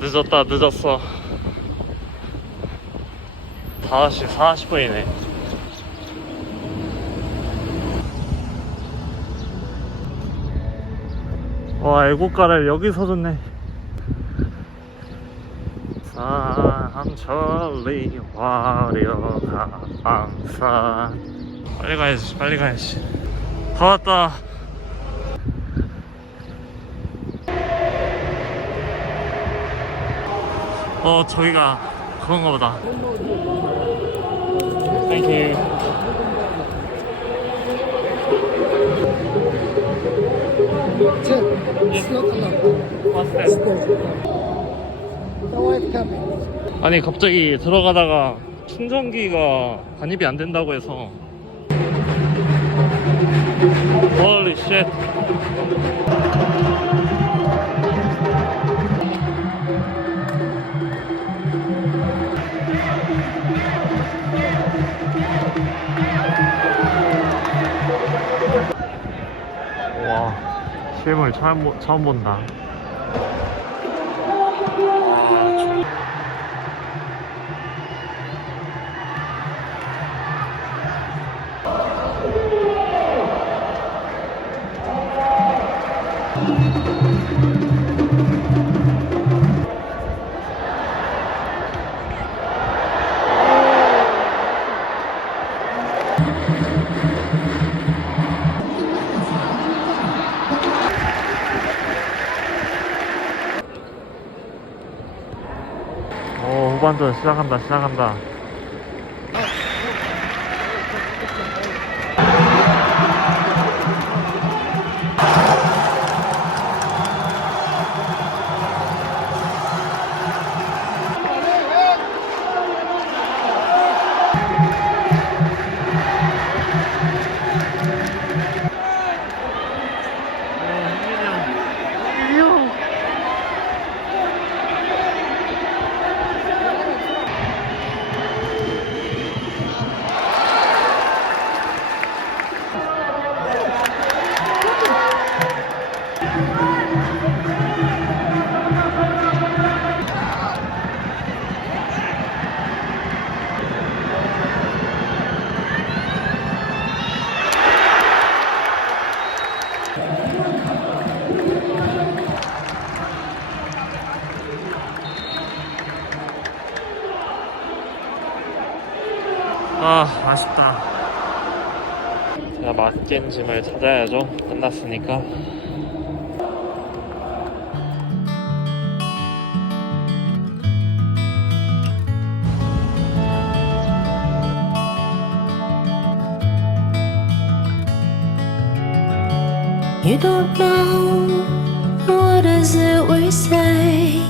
늦었다 늦었어. 5시 40분이네. 와 애국가를 여기서 줬네. 산천리 화려한 산 빨리 가야지 빨리 가야지. 다 왔다 어 저기가 그건가 보다 땡큐 Check. It's not allowed. 왔을 It's there. The white coming. 아니 갑자기 들어가다가 충전기가 반입이 안 된다고 해서 홀리 쉣 와 실물 처음, 보- 처음 본다 후반전 시작한다 시작한다 아 아쉽다. 제가 맛있는 짐을 찾아야죠. 끝났으니까 You don't know what is it we say